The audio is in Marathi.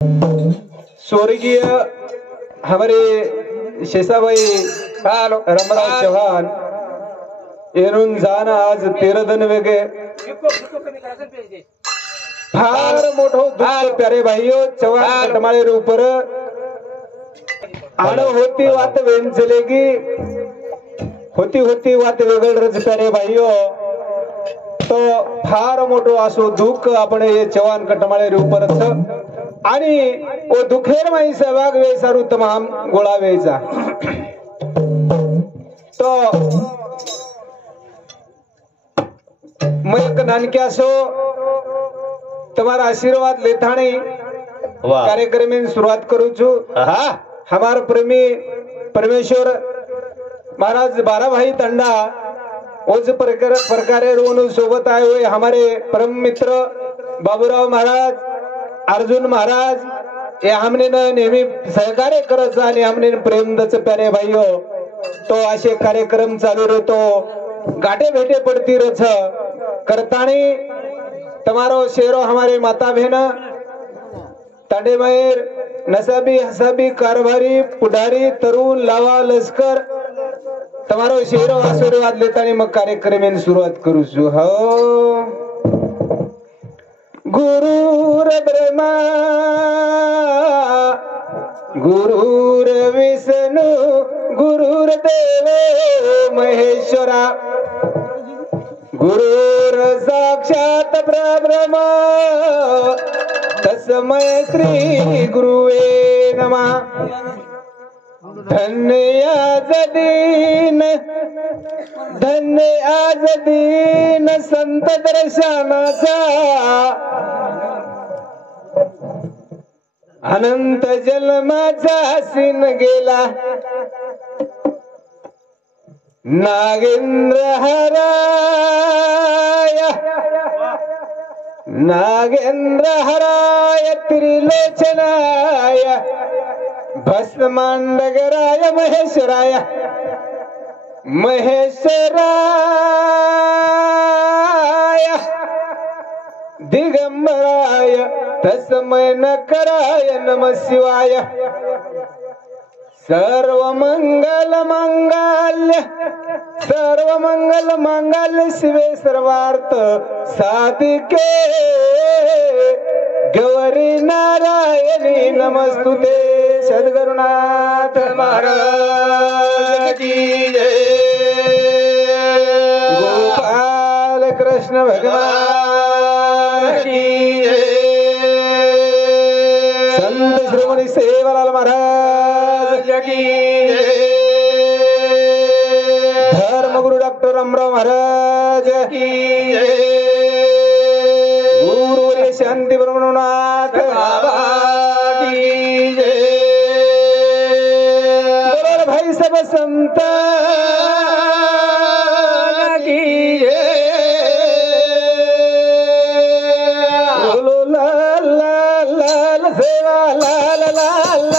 स्वर्गीय हमारे शेषाबाई रमराव चव्हाण येऊन जाण आज 13 दिन वेगे फार मोठो दुःख प्यारे भाइयों चव्हाण कटमाळे ऊपर आड़ होती बात वेन चलेगी होती बात वेगळच प्यारे भाइयों तो फार मोठो असो दुःख आपण हे चव्हाण कटमाळे ऊपरच आणि ओ दुखेर माई सहभाग वे सारू तमाम गोळा वेचा तो मैं नानक्या सो तुम्हारा आशीर्वाद लेथाणी कार्यक्रम में शुरुआत करू छु हमार प्रेमी परमेश्वर महाराज 12 भाई तंडा ओज प्रकारे रोन सोबत आए हुए हमारे परम मित्र बाबूराव महाराज अर्जुन महाराज ये हमने नेहमी सहकार्य करत आणि हमने प्रेम दच प्यारे भाइयो तो असे कार्यक्रम चालू रहतो गाठे भेटे पड़ती रच करताणी तमारो शेरो हमारे माता बहन तांडे महेर नसाबी हसाबी कारभारी पुढारी तरुण लावा लष्कर तमारो शेरो आशीर्वाद लेतानी मग कार्यक्रम सुरुवात करू छु हो गुरुर ब्रह्मा गुरुर विष्णु गुरुर देव महेश्वरा गुरुर साक्षात परब्रह्म तस्मै श्री गुरुवे नमः धन्य आज दीन संत दर्शनाचा अनंत जन्माचा सीन गेला नागेंद्र हराय त्रिलोचनाय भस्मांडगराय महेश्वराय दिगंबराय तस्मै नकराय नमः शिवाय सर्व मंगल मांगल्य शिवे सर्वार्थ साधिके गौरी नारायणी नमस्तुते सद्गुरुनाथ महाराज की जय गोपाल कृष्ण भगवान की जय संत श्रीमणी सेवालाल महाराज की जय धर्मगुरु डॉक्टर रामराव महाराज की जय गुरु शांती ब्रह्मनाथ बाबा की जय बोलो भाई सब संत की जय बोलो लाल लाल लाल सेवा लाल लाल